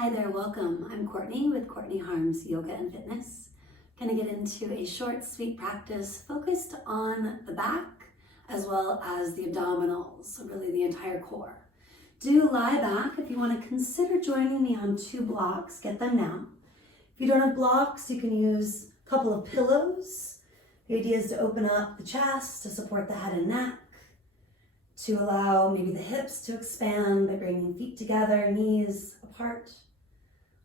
Hi there, welcome. I'm Courtney with Courtney Harms Yoga and Fitness. Going to get into a short, sweet practice focused on the back as well as the abdominals, so really the entire core. Do lie back. If you want to consider joining me on 2 blocks, get them now. If you don't have blocks, you can use a couple of pillows. The idea is to open up the chest to support the head and neck, to allow maybe the hips to expand by bringing feet together, knees apart,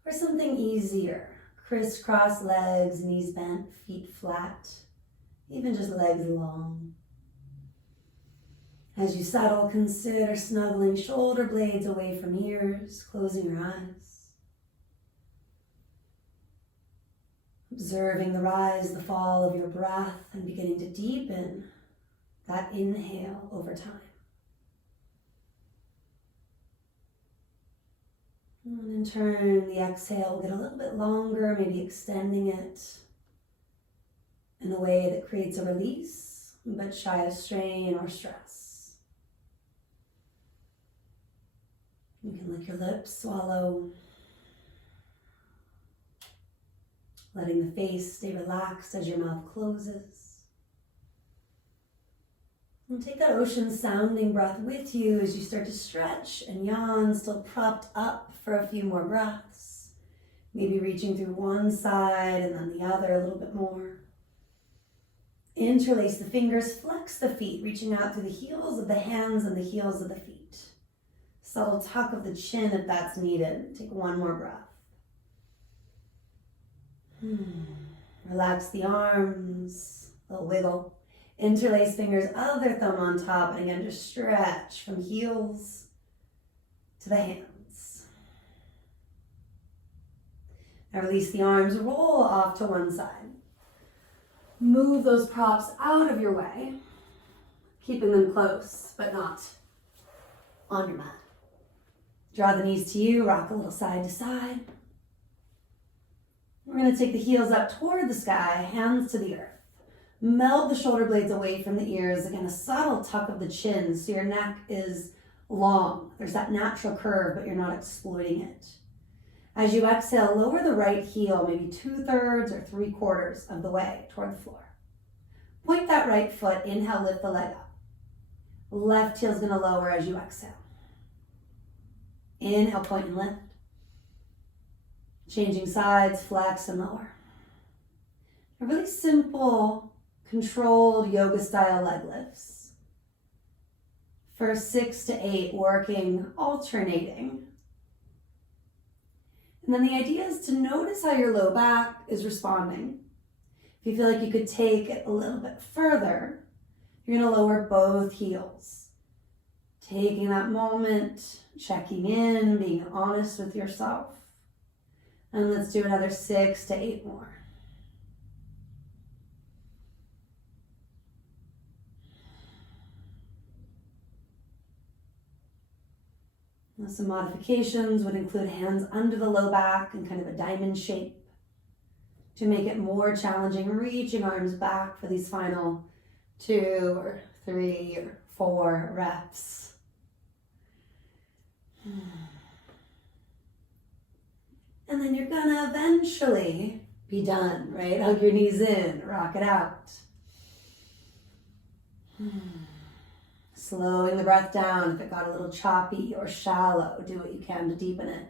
or something easier. Crisscross legs, knees bent, feet flat, even just legs long. As you settle, consider snuggling shoulder blades away from ears, closing your eyes. Observing the rise, the fall of your breath, and beginning to deepen that inhale over time. And in turn, the exhale will get a little bit longer, maybe extending it in a way that creates a release, but shy of strain or stress. You can lick your lips, swallow, letting the face stay relaxed as your mouth closes. And take that ocean sounding breath with you as you start to stretch and yawn, still propped up for a few more breaths. Maybe reaching through one side and then the other a little bit more. Interlace the fingers, flex the feet, reaching out through the heels of the hands and the heels of the feet. Subtle tuck of the chin if that's needed. Take one more breath. Relax the arms, a little wiggle. Interlace fingers, other thumb on top, and again, just stretch from heels to the hands. Now release the arms, roll off to one side. Move those props out of your way, keeping them close, but not on your mat. Draw the knees to you, rock a little side to side. We're going to take the heels up toward the sky, hands to the earth. Melt the shoulder blades away from the ears. Again, a subtle tuck of the chin so your neck is long. There's that natural curve, but you're not exploiting it. As you exhale, lower the right heel, maybe 2/3 or 3/4 of the way toward the floor. Point that right foot, inhale, lift the leg up. Left heel's going to lower as you exhale. Inhale, point and lift. Changing sides, flex and lower. A really simple, controlled yoga style leg lifts. For 6 to 8, working, alternating. And then the idea is to notice how your low back is responding. If you feel like you could take it a little bit further, you're going to lower both heels. Taking that moment, checking in, being honest with yourself. And let's do another 6 to 8 more. Now some modifications would include hands under the low back in kind of a diamond shape to make it more challenging, reaching arms back for these final 2 or 3 or 4 reps. And then you're gonna eventually be done, right? Hug your knees in, rock it out. Slowing the breath down if it got a little choppy or shallow. Do what you can to deepen it.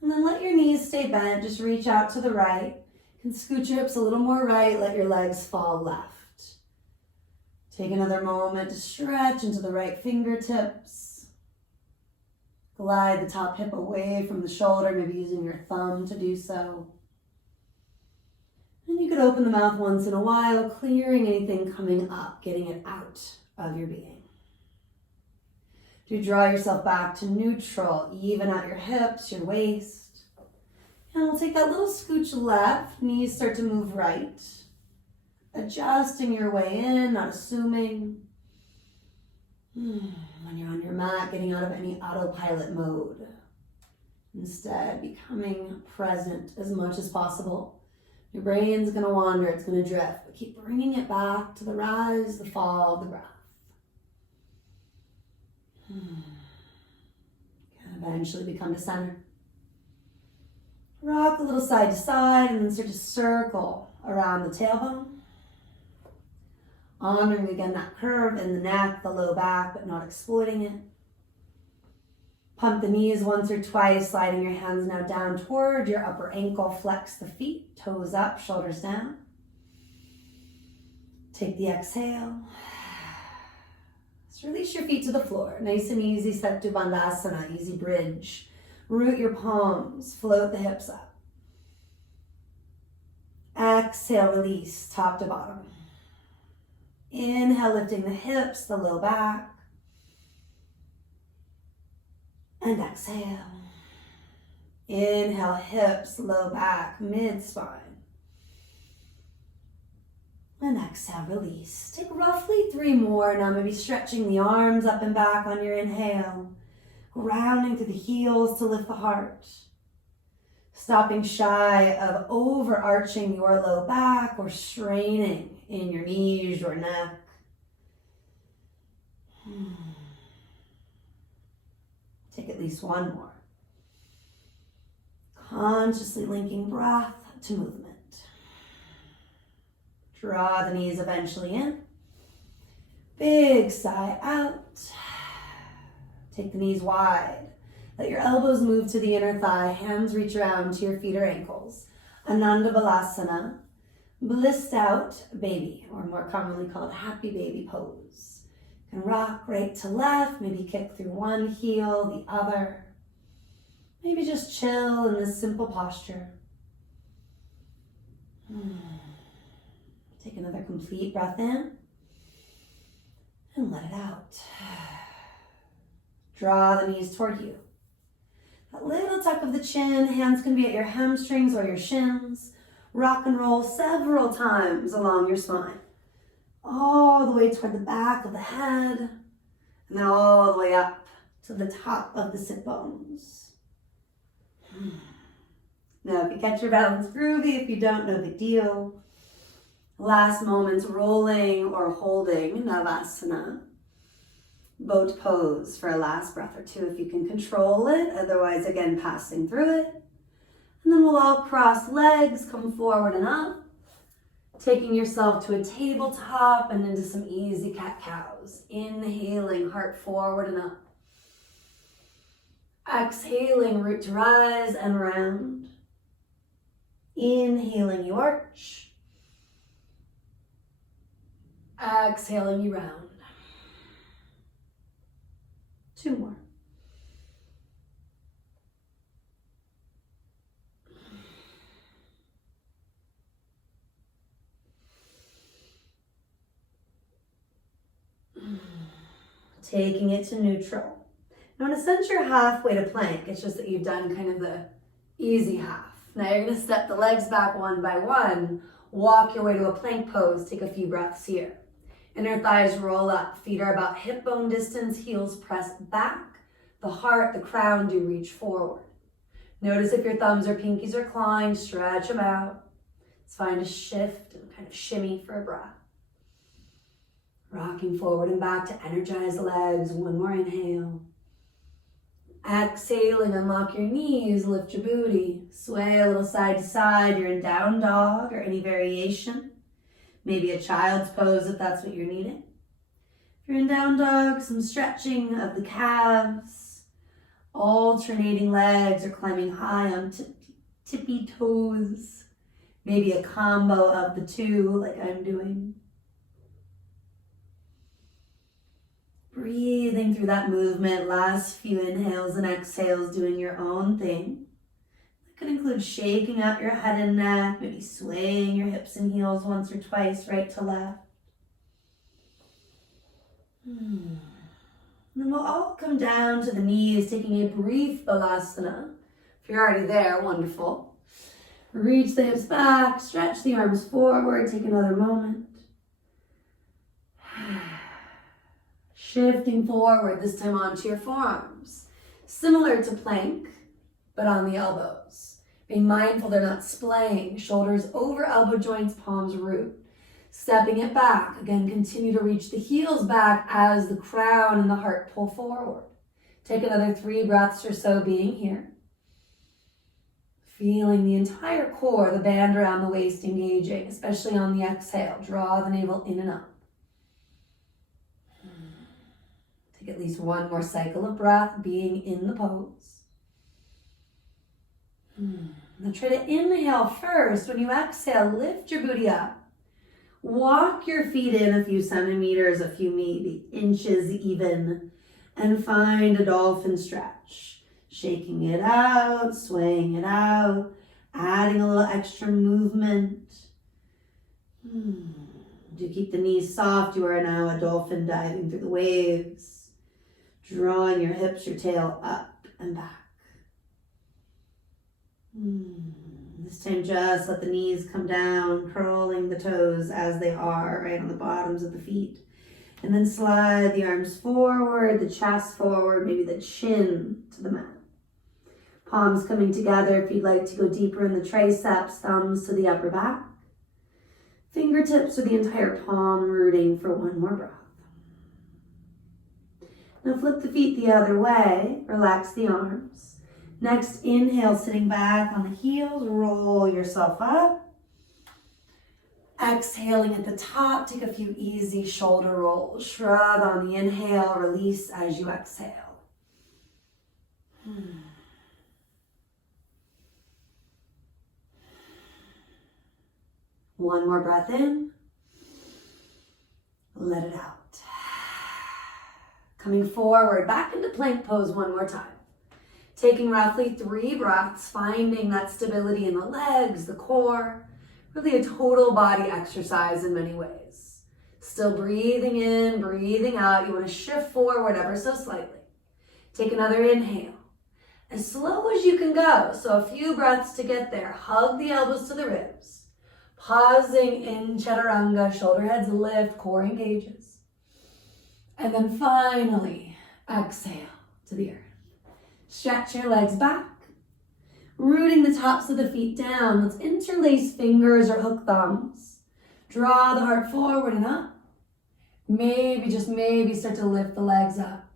And then let your knees stay bent. Just reach out to the right. You can scoot your hips a little more right. Let your legs fall left. Take another moment to stretch into the right fingertips. Glide the top hip away from the shoulder, maybe using your thumb to do so. And you could open the mouth once in a while, clearing anything coming up, getting it out of your being. Do draw yourself back to neutral, even out your hips, your waist. And we'll take that little scooch left, knees start to move right. Adjusting your way in, not assuming. When you're on your mat, getting out of any autopilot mode. Instead, becoming present as much as possible. Your brain's going to wander, it's going to drift, but keep bringing it back to the rise, the fall of the breath. Can eventually become a center. Rock a little side to side and then start to circle around the tailbone. Honoring again that curve in the neck, the low back, but not exploiting it. Pump the knees once or twice, sliding your hands now down toward your upper ankle. Flex the feet, toes up, shoulders down. Take the exhale. Just release your feet to the floor. Nice and easy, step to Bandasana, easy bridge. Root your palms, float the hips up. Exhale, release, top to bottom. Inhale, lifting the hips, the low back. And exhale. Inhale, hips, low back, mid-spine. And exhale, release. Take roughly 3 more. Now maybe stretching the arms up and back on your inhale. Grounding through the heels to lift the heart. Stopping shy of overarching your low back or straining in your knees or neck. Take at least 1 more. Consciously linking breath to movement. Draw the knees eventually in. Big sigh out. Take the knees wide. Let your elbows move to the inner thigh. Hands reach around to your feet or ankles. Ananda Balasana. Blissed out baby, or more commonly called happy baby pose. You can rock right to left. Maybe kick through one heel, the other. Maybe just chill in this simple posture. Take another complete breath in and let it out. Draw the knees toward you. That little tuck of the chin, hands can be at your hamstrings or your shins. Rock and roll several times along your spine. All the way toward the back of the head, and then all the way up to the top of the sit bones. Now, if you catch your balance, groovy. If you don't, no big deal. Last moments rolling or holding Navasana. Boat pose for a last breath or 2 if you can control it. Otherwise, again, passing through it. And then we'll all cross legs, come forward and up. Taking yourself to a tabletop and into some easy cat-cows. Inhaling, heart forward and up. Exhaling, root to rise and round. Inhaling, you arch. Exhaling, you round. 2 more. Taking it to neutral. Now in a sense you're halfway to plank. It's just that you've done kind of the easy half. Now you're going to step the legs back one by one. Walk your way to a plank pose. Take a few breaths here. Inner thighs roll up. Feet are about hip bone distance. Heels press back. The heart, the crown do reach forward. Notice if your thumbs or pinkies are clawing. Stretch them out. It's fine to shift and kind of shimmy for a breath. Rocking forward and back to energize the legs. 1 more inhale. Exhaling, unlock your knees, lift your booty. Sway a little side to side. You're in down dog or any variation. Maybe a child's pose if that's what you're needing. If you're in down dog, some stretching of the calves. Alternating legs or climbing high on tippy toes. Maybe a combo of the 2 like I'm doing. Breathing through that movement, last few inhales and exhales, doing your own thing. That could include shaking out your head and neck, maybe swaying your hips and heels once or twice, right to left. And then we'll all come down to the knees, taking a brief Balasana. If you're already there, wonderful. Reach the hips back, stretch the arms forward, take another moment. Shifting forward, this time onto your forearms. Similar to plank, but on the elbows. Being mindful they're not splaying. Shoulders over elbow joints, palms root. Stepping it back. Again, continue to reach the heels back as the crown and the heart pull forward. Take another 3 breaths or so being here. Feeling the entire core, the band around the waist engaging, especially on the exhale. Draw the navel in and up. Take at least one more cycle of breath, being in the pose. Now try to inhale first. When you exhale, lift your booty up. Walk your feet in a few centimeters, a few maybe inches even, and find a dolphin stretch. Shaking it out, swaying it out, adding a little extra movement. Do keep the knees soft. You are now a dolphin diving through the waves, drawing your hips, your tail up and back. This time just let the knees come down, curling the toes as they are right on the bottoms of the feet. And then slide the arms forward, the chest forward, maybe the chin to the mat. Palms coming together if you'd like to go deeper in the triceps, thumbs to the upper back. Fingertips or the entire palm rooting for one more breath. Now flip the feet the other way, relax the arms. Next, inhale, sitting back on the heels, roll yourself up. Exhaling at the top, take a few easy shoulder rolls. Shrug on the inhale, release as you exhale. One more breath in. Let it out. Coming forward, back into plank pose one more time. Taking roughly 3 breaths, finding that stability in the legs, the core, really a total body exercise in many ways. Still breathing in, breathing out. You want to shift forward ever so slightly. Take another inhale. As slow as you can go, so a few breaths to get there. Hug the elbows to the ribs. Pausing in chaturanga, shoulder heads lift, core engages. And then finally, exhale to the earth. Stretch your legs back, rooting the tops of the feet down. Let's interlace fingers or hook thumbs. Draw the heart forward and up. Maybe, just maybe, start to lift the legs up.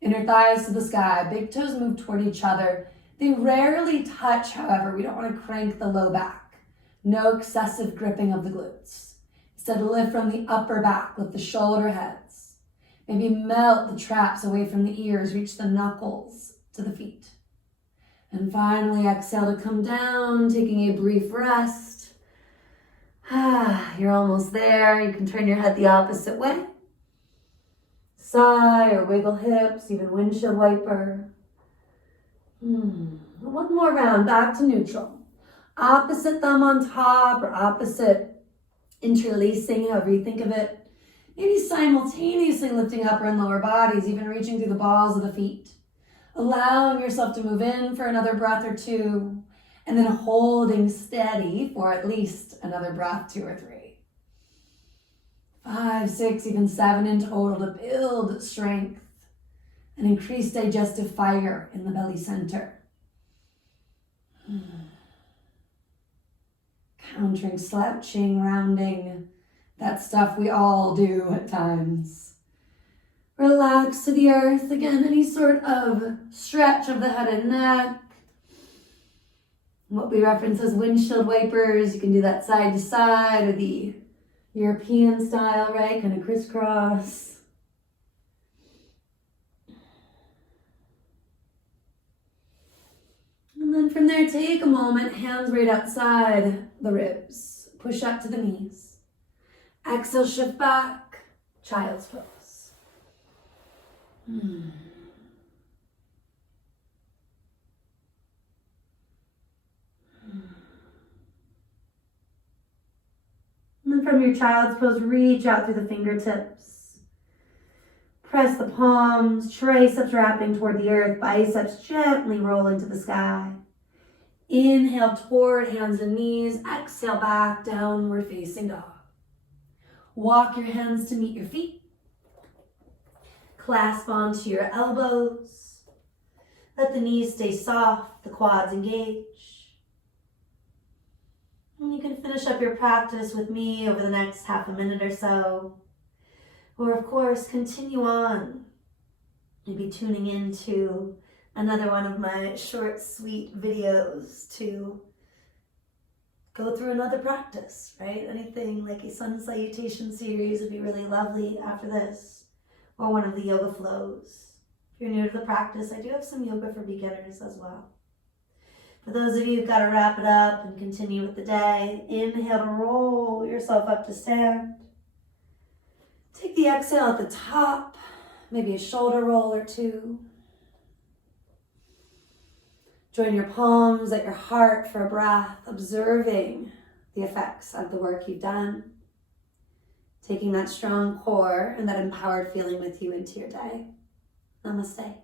Inner thighs to the sky, big toes move toward each other. They rarely touch, however. We don't want to crank the low back. No excessive gripping of the glutes. Instead, lift from the upper back, lift the shoulder heads. Maybe melt the traps away from the ears, reach the knuckles to the feet. And finally, exhale to come down, taking a brief rest. You're almost there. You can turn your head the opposite way. Sigh or wiggle hips, even windshield wiper. One more round, back to neutral. Opposite thumb on top or opposite interlacing, however you think of it. Maybe simultaneously lifting upper and lower bodies, even reaching through the balls of the feet. Allowing yourself to move in for another breath or two, and then holding steady for at least another breath, 2 or 3. 5, 6, even 7 in total to build strength and increase digestive fire in the belly center. Countering, slouching, rounding, that stuff we all do at times. Relax to the earth. Again, any sort of stretch of the head and neck. What we reference as windshield wipers, you can do that side to side or the European style, right? Kind of crisscross. And then from there, take a moment, hands right outside the ribs. Push up to the knees. Exhale, shift back, child's pose. And then from your child's pose, reach out through the fingertips. Press the palms, triceps wrapping toward the earth, biceps gently rolling to the sky. Inhale toward hands and knees, exhale back, downward facing dog. Walk your hands to meet your feet. Clasp onto your elbows. Let the knees stay soft, the quads engage. And you can finish up your practice with me over the next half a minute or so. Or of course, continue on. Maybe tuning into another one of my short, sweet videos to go through another practice, right? Anything like a sun salutation series would be really lovely after this, or one of the yoga flows. If you're new to the practice, I do have some yoga for beginners as well. For those of you who've got to wrap it up and continue with the day, inhale to roll yourself up to stand. Take the exhale at the top, maybe a shoulder roll or two. Join your palms at your heart for a breath, observing the effects of the work you've done. Taking that strong core and that empowered feeling with you into your day. Namaste.